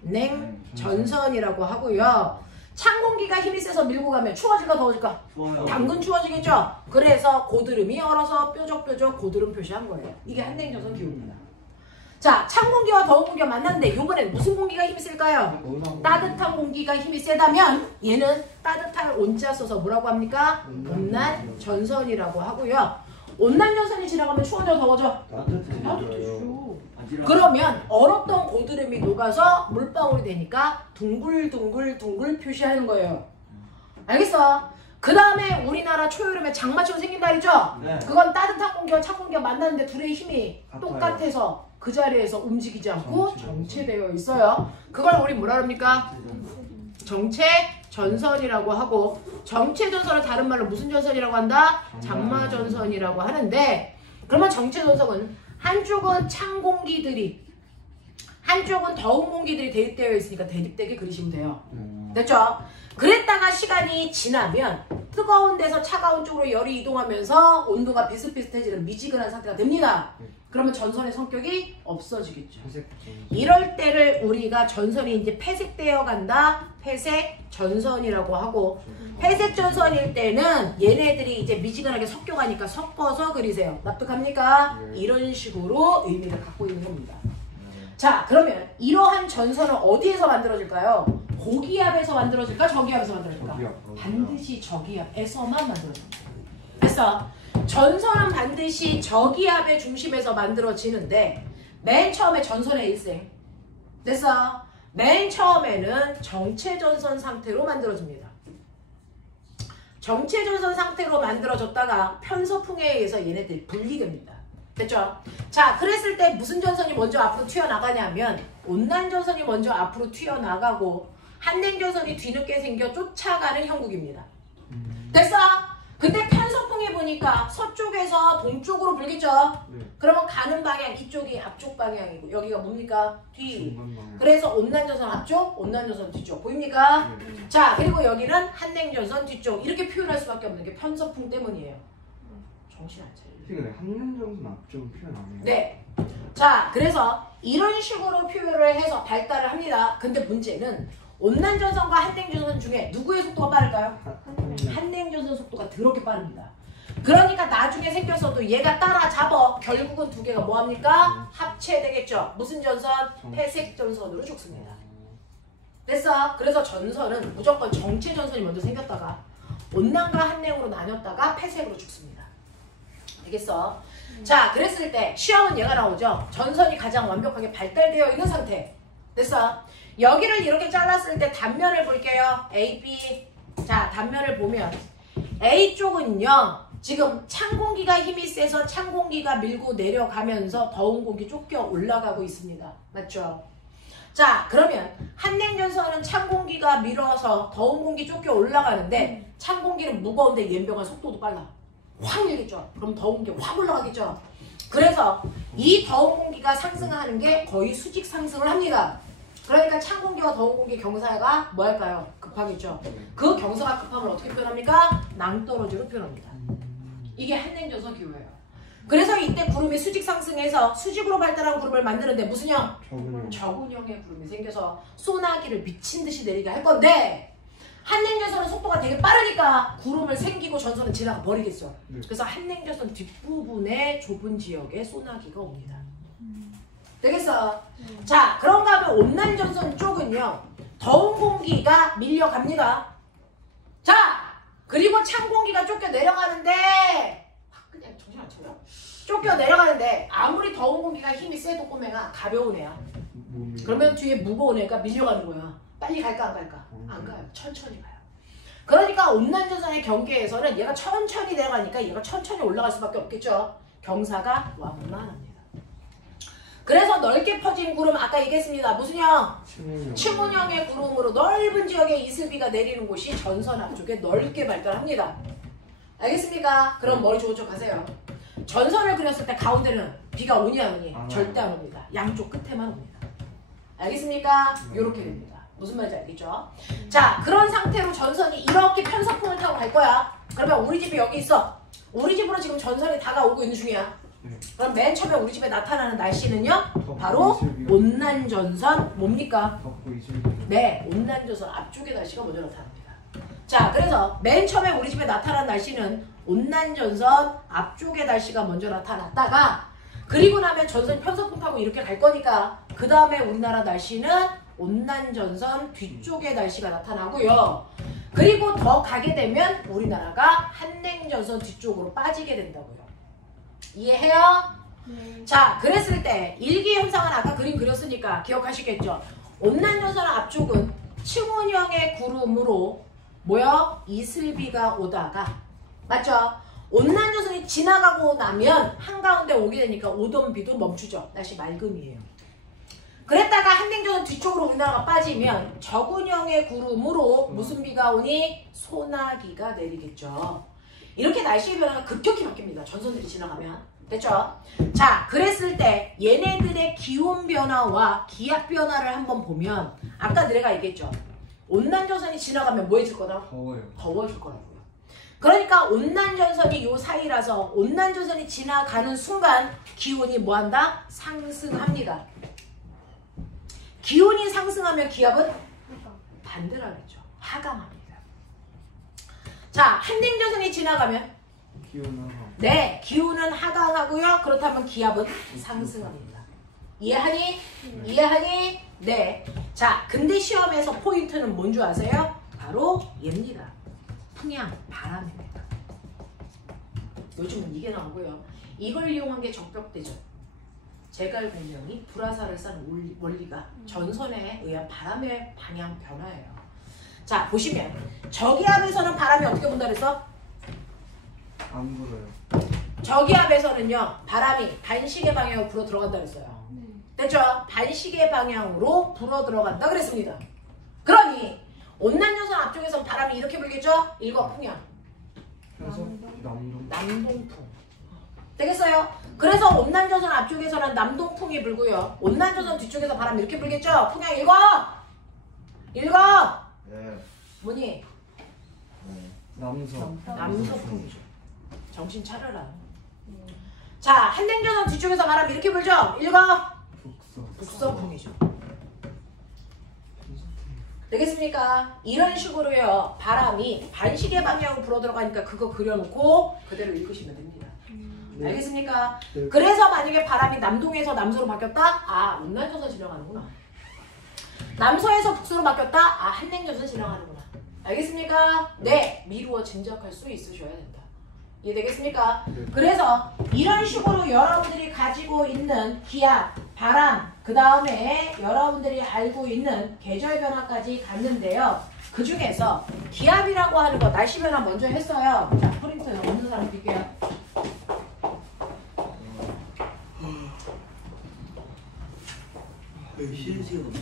한냉전선이라고 하고요. 찬 공기가 힘이 세서 밀고 가면 추워질까 더워질까? 추워요. 당근 추워지겠죠? 그래서 고드름이 얼어서 뾰족뾰족 고드름 표시한 거예요. 이게 한냉전선 기호입니다. 자, 찬 공기와 더운 공기가 만났는데 이번엔 무슨 공기가 힘이 셀까요? 따뜻한 공기가 힘이 세다면 얘는 따뜻한 온자 써서 뭐라고 합니까? 온난전선이라고 하고요. 온난전선이 지나가면 추워져 더워져? 따뜻해져요. 그러면 얼었던 고드름이 녹아서 물방울이 되니까 둥글둥글 표시하는 거예요. 알겠어? 그 다음에 우리나라 초여름에 장마철 생긴다 그랬죠? 네. 그건 따뜻한 공기와 찬 공기가 만났는데 둘의 힘이 똑같아서 그 자리에서 움직이지 않고 정체되어 있어요. 그걸 우리 뭐라 합니까? 정체 전선이라고 하고 정체전선을 다른 말로 무슨 전선이라고 한다? 장마전선이라고 하는데, 그러면 정체전선은 한쪽은 찬 공기들이, 한쪽은 더운 공기들이 대립되어 있으니까 대립되게 그리시면 돼요. 됐죠? 그랬다가 시간이 지나면 뜨거운 데서 차가운 쪽으로 열이 이동하면서 온도가 비슷비슷해지는 미지근한 상태가 됩니다. 그러면 전선의 성격이 없어지겠죠. 이럴 때를 우리가 전선이 이제 폐색되어 간다. 폐색 전선이라고 하고, 폐색 전선일 때는 얘네들이 이제 미지근하게 섞여가니까 섞어서 그리세요. 납득합니까? 이런 식으로 의미를 갖고 있는 겁니다. 자, 그러면 이러한 전선은 어디에서 만들어질까요? 고기압에서 만들어질까? 저기압에서 만들어질까? 반드시 저기압에서만 만들어집니다. 그래서 전선은 반드시 저기압의 중심에서 만들어지는데, 맨 처음에 전선의 일생, 됐어? 맨 처음에는 정체전선 상태로 만들어집니다. 정체전선 상태로 만들어졌다가 편서풍에 의해서 얘네들이 분리됩니다. 됐죠? 자, 그랬을 때 무슨 전선이 먼저 앞으로 튀어나가냐면 온난전선이 먼저 앞으로 튀어나가고 한냉전선이 뒤늦게 생겨 쫓아가는 형국입니다. 됐어? 근데 편서풍에 보니까 서쪽에서 동쪽으로 불겠죠? 그러면 가는 방향 이쪽이 앞쪽 방향이고 여기가 뭡니까? 뒤. 그래서 온난전선 앞쪽, 온난전선 뒤쪽. 보입니까? 자, 그리고 여기는 한냉전선 뒤쪽. 이렇게 표현할 수밖에 없는 게 편서풍 때문이에요. 정신 안 차리네. 한냉전선 앞쪽은 표현 안 해요? 네. 자, 그래서 이런 식으로 표현을 해서 발달을 합니다. 근데 문제는 온난전선과 한냉전선 중에 누구의 속도가 빠를까요? 한냉전선 속도가 더럽게 빠릅니다. 그러니까 나중에 생겨서도 얘가 따라잡아 결국은 두 개가 뭐합니까? 합체되겠죠. 무슨 전선? 폐색전선으로 죽습니다. 됐어? 그래서 전선은 무조건 정체전선이 먼저 생겼다가 온난과 한냉으로 나눴다가 폐색으로 죽습니다. 되겠어? 자, 그랬을 때 시험은 얘가 나오죠. 전선이 가장 완벽하게 발달되어 있는 상태. 됐어? 여기를 이렇게 잘랐을 때 단면을 볼게요. A, B. 자, 단면을 보면 A쪽은요. 지금 찬 공기가 힘이 세서 찬 공기가 밀고 내려가면서 더운 공기 쫓겨 올라가고 있습니다. 맞죠? 자, 그러면 한냉전선은 찬 공기가 밀어서 더운 공기 쫓겨 올라가는데 찬 공기는 무거운데 연병한 속도도 빨라. 확 밀겠죠? 그럼 더운 게 확 올라가겠죠? 그래서 이 더운 공기가 상승하는 게 거의 수직 상승을 합니다. 그러니까 찬 공기와 더운 공기 경사가 뭐 할까요? 급하겠죠. 그 경사가 급함을 어떻게 표현합니까? 낭떠러지로 표현합니다. 이게 한냉전선 기호예요. 그래서 이때 구름이 수직 상승해서 수직으로 발달한 구름을 만드는데 무슨 형? 저군형의 구름이 생겨서 소나기를 미친 듯이 내리게 할 건데, 한냉전선은 속도가 되게 빠르니까 구름을 생기고 전선은 지나가 버리겠죠. 그래서 한냉전선 뒷부분의 좁은 지역에 소나기가 옵니다. 되겠어? 자, 그런가 하면 온난전선 쪽은요, 더운 공기가 밀려갑니다. 자, 그리고 찬 공기가 쫓겨 내려가는데, 그냥 정신 안 차려? 쫓겨 내려가는데 아무리 더운 공기가 힘이 세도 꼬맹아 가벼운 애야. 그러면 뒤에 무거운 애가 밀려가는 거야. 빨리 갈까 안 갈까? 안 가요. 천천히 가요. 그러니까 온난전선의 경계에서는 얘가 천천히 내려가니까 얘가 천천히 올라갈 수밖에 없겠죠. 경사가 완만합니다. 그래서 넓게 퍼진 구름 아까 얘기했습니다. 무슨 형? 층운형의 구름으로 넓은 지역에 이슬비가 내리는 곳이 전선 앞쪽에 넓게 발달합니다. 알겠습니까? 그럼 머리 좋은 척 하세요. 전선을 그렸을 때 가운데는 비가 오니 안 오니? 절대 안 옵니다. 양쪽 끝에만 옵니다. 알겠습니까? 요렇게 됩니다. 무슨 말인지 알겠죠? 자, 그런 상태로 전선이 이렇게 편서풍을 타고 갈 거야. 그러면 우리 집이 여기 있어. 우리 집으로 지금 전선이 다가오고 있는 중이야. 그럼 맨 처음에 우리 집에 나타나는 날씨는요? 바로 온난전선 뭡니까? 네, 온난전선 앞쪽의 날씨가 먼저 나타납니다. 자, 그래서 맨 처음에 우리 집에 나타난 날씨는 온난전선 앞쪽의 날씨가 먼저 나타났다가, 그리고 나면 전선이 편서풍 타고 이렇게 갈 거니까 그 다음에 우리나라 날씨는 온난전선 뒤쪽의 날씨가 나타나고요. 그리고 더 가게 되면 우리나라가 한냉전선 뒤쪽으로 빠지게 된다고요. 이해해요? 자, 그랬을 때 일기현상은 아까 그림 그렸으니까 기억하시겠죠? 온난전선 앞쪽은 층운형의 구름으로 뭐요? 이슬비가 오다가, 맞죠? 온난전선이 지나가고 나면 한가운데 오게 되니까 오던 비도 멈추죠. 날씨 맑음이에요. 그랬다가 한냉전선 뒤쪽으로 우리나라가 빠지면 적운형의 구름으로 무슨 비가 오니? 소나기가 내리겠죠. 이렇게 날씨의 변화가 급격히 바뀝니다. 전선들이 지나가면. 됐죠? 자, 그랬을 때 얘네들의 기온 변화와 기압 변화를 한번 보면 아까 내가 얘기했죠. 온난전선이 지나가면 뭐 해줄 거다? 더워요. 더워질 거라고요. 그러니까 온난전선이 요 사이라서 온난전선이 지나가는 순간 기온이 뭐한다? 상승합니다. 기온이 상승하면 기압은 반대로 하겠죠. 하강합니다. 자, 한냉전선이 지나가면 기온은 하고. 네, 기온은 하강하고요. 그렇다면 기압은 상승합니다. 이해하니? 이해하니? 네. 자, 근데 시험에서 포인트는 뭔 줄 아세요? 바로 얘입니다. 풍향, 바람입니다. 요즘은 이게 나오고요. 이걸 이용한 게 적벽대전. 제갈 공명이 불화살을 싼 원리가 전선에 의한 바람의 방향 변화예요. 자, 보시면 저기압에서는 바람이 어떻게 분다 그랬어? 안 불어요. 저기압에서는요, 바람이 반시계 방향으로 불어 들어간다 그랬어요. 됐죠? 반시계 방향으로 불어 들어간다 그랬습니다. 그러니 온난전선 앞쪽에서는 바람이 이렇게 불겠죠? 일거풍향, 그래서 남동. 남동풍. 되겠어요? 그래서 온난전선 앞쪽에서는 남동풍이 불고요. 온난전선 뒤쪽에서 바람이 이렇게 불겠죠? 풍향 읽어! 읽어! 네. 뭐니? 네. 남서. 남서풍이죠. 정신 차려라. 자, 한냉전선 뒤쪽에서 바람이 이렇게 불죠? 읽어! 북서. 북서풍이죠. 되겠습니까? 이런 식으로요. 바람이 반시계 방향으로 불어 들어가니까 그거 그려놓고 그대로 읽으시면 됩니다. 네. 알겠습니까? 네. 그래서 만약에 바람이 남동에서 남서로 바뀌었다? 아, 온난전선 지나가는구나. 남서에서 북서로 바뀌었다? 아, 한냉전선 지나가는구나. 알겠습니까? 네, 미루어 짐작할 수 있으셔야 된다. 이해되겠습니까? 네. 그래서 이런 식으로 여러분들이 가지고 있는 기압, 바람, 그 다음에 여러분들이 알고 있는 계절 변화까지 갔는데요. 그 중에서 기압이라고 하는 거, 날씨 변화 먼저 했어요. 자, 프린트 없는 사람 드릴게요. 쉬는 시간 없나?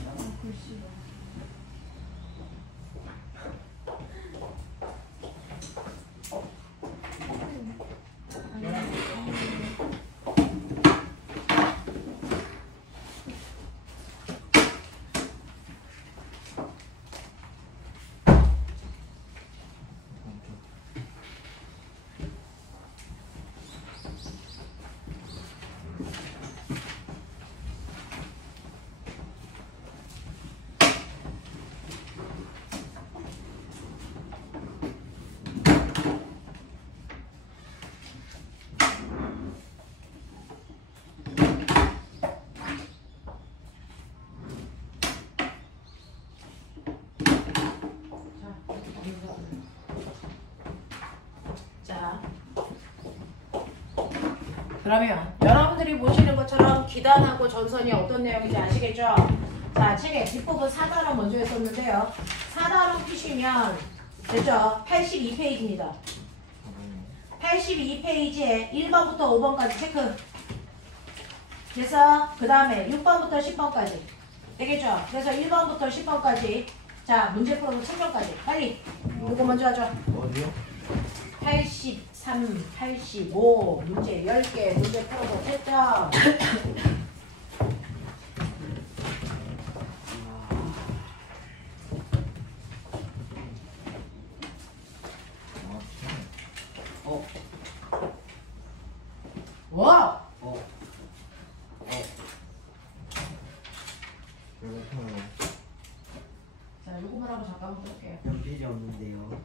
자, 그러면 여러분들이 보시는 것처럼 기단하고 전선이 어떤 내용인지 아시겠죠? 자, 책의 뒷부분 4단원 먼저 했었는데요. 4단원 푸시면 됐죠? 82페이지입니다. 82페이지에 1번부터 5번까지 체크. 그래서 그 다음에 6번부터 10번까지 되겠죠? 그래서 1번부터 10번까지 자, 문제 풀어서 측정까지 빨리 이거 먼저 하죠. 어디요? 83, 85 문제 10개 문제 풀어서 채점. 어? 와! 어? 배고파요. 자, 요거만 하고 잠깐만 볼게요. 연필이 없는데요.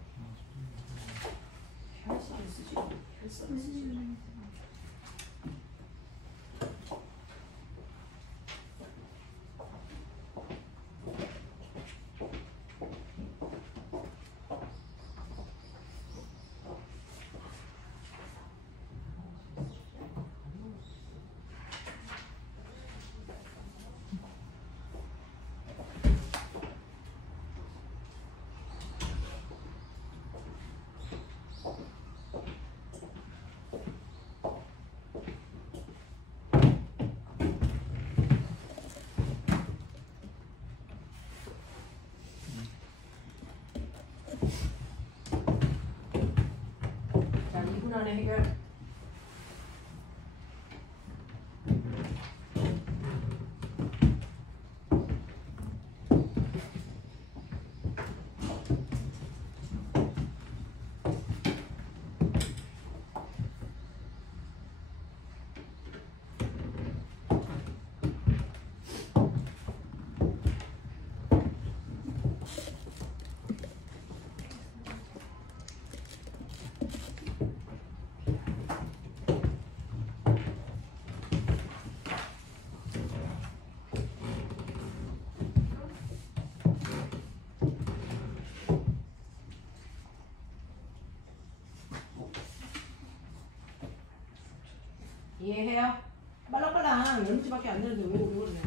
혈서를 쓰지. 혈서를 쓰지. 만에 해결. 이해해요? 빨랑빨랑 10문제밖에 안 되는데 왜 그러네.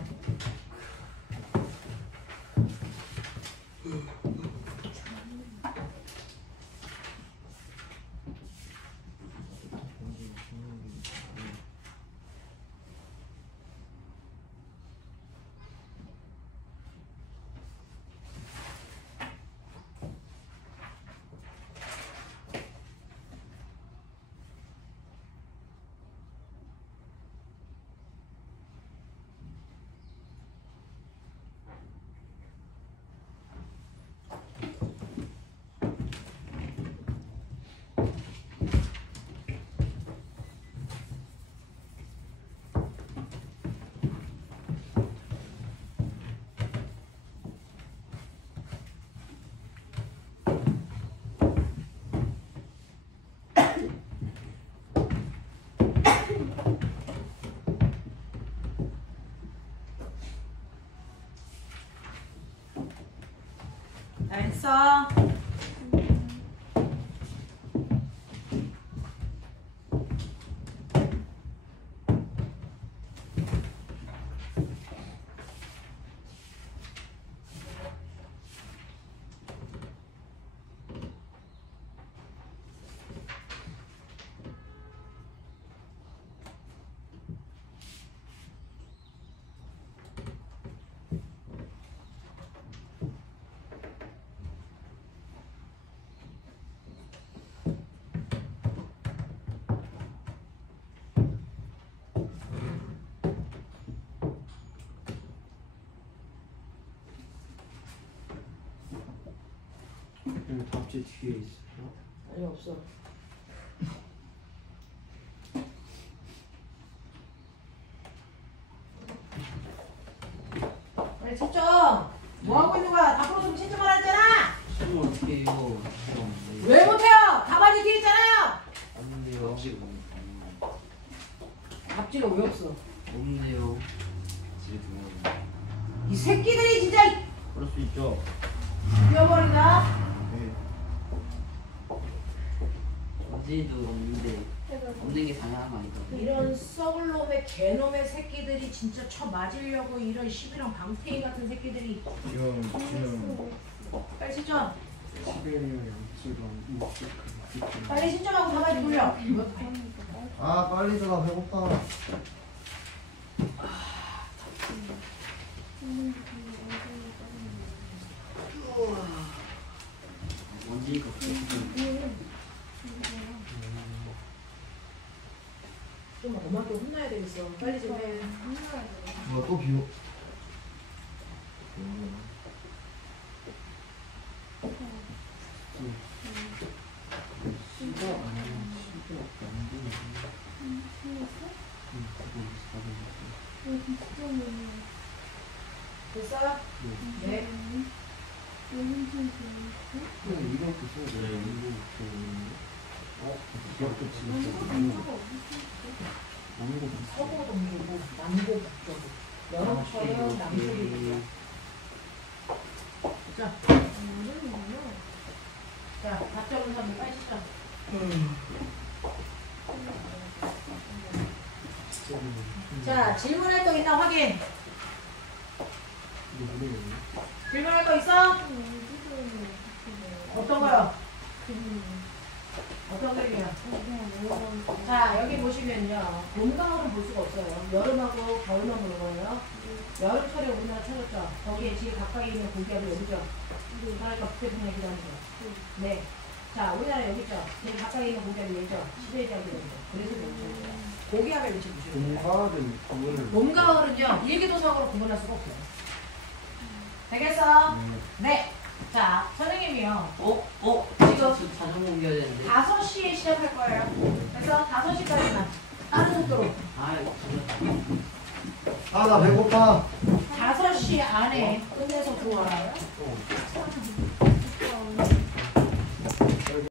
다 했어. 답지 뒤에 있어요? 아니 없어. 빨리 채점. 뭐 하고 있는 거야? 다 풀어서 채점하라 했잖아. 시험 어떻게 해요? 왜 못해요? 답안이 뒤에 있잖아요. 없는데요. 답지가 왜 없어? 없는데요. 집에 두면 이 새끼들이 진짜 그럴 수 있죠. 죽여버린다. 네. 어제도 없는데 없는 게 당연한 거 아닐까? 이런 썩을 놈의 개놈의 새끼들이 진짜 쳐 맞으려고 이런 시비랑 방패이 같은 새끼들이 지금 빨리 신점. 시베리아 양수랑 우측 빨리 신점하고 가만히 돌려. 아 빨리 들어가 배고파. 언제니까 좀 엄마한테 혼나야 되겠어. 빨리 좀 해. 이거 또 비워. 시가 아니라 시가 남기는 됐어? 네. 그냥 이렇게 써야 돼요. 이것도 진짜 아무것도 서구 동주고 남고 북쪽고 여름처럼 남쪽이 북쪽. 자, 자, 답적은 사람 빨리 시점. 자, 질문할 거 있나 확인. 질문할 거 있어? 어떤 거요? 어떤 그림이야? 자, 여기 보시면요. 봄가을은 볼 수가 없어요. 여름하고 겨울만 보는 거예요. 여름철에 우리나라 찾았죠? 거기에 지금 가까이 있는 고기압이 어디죠? 그러니까 북태평양이기도 하는 거예요. 네. 자, 우리나라 여기 있죠. 되게 가까이 있는 고기압이 얘죠. 지배적이거든요. 그래서 고기압의 위치 보시면 돼요. 봄가을은 그거를 봄, 가을은요, 일기도석으로 구분할 수가 없어요. 되겠어? 네. 자, 선생님이요. 지금 자전거 옮겨야 되는데. 5시에 시작할 거예요. 그래서 5시까지만. 빠른 속도로. 아, 아 나 배고파. 5시 안에 끝내서 들어와요.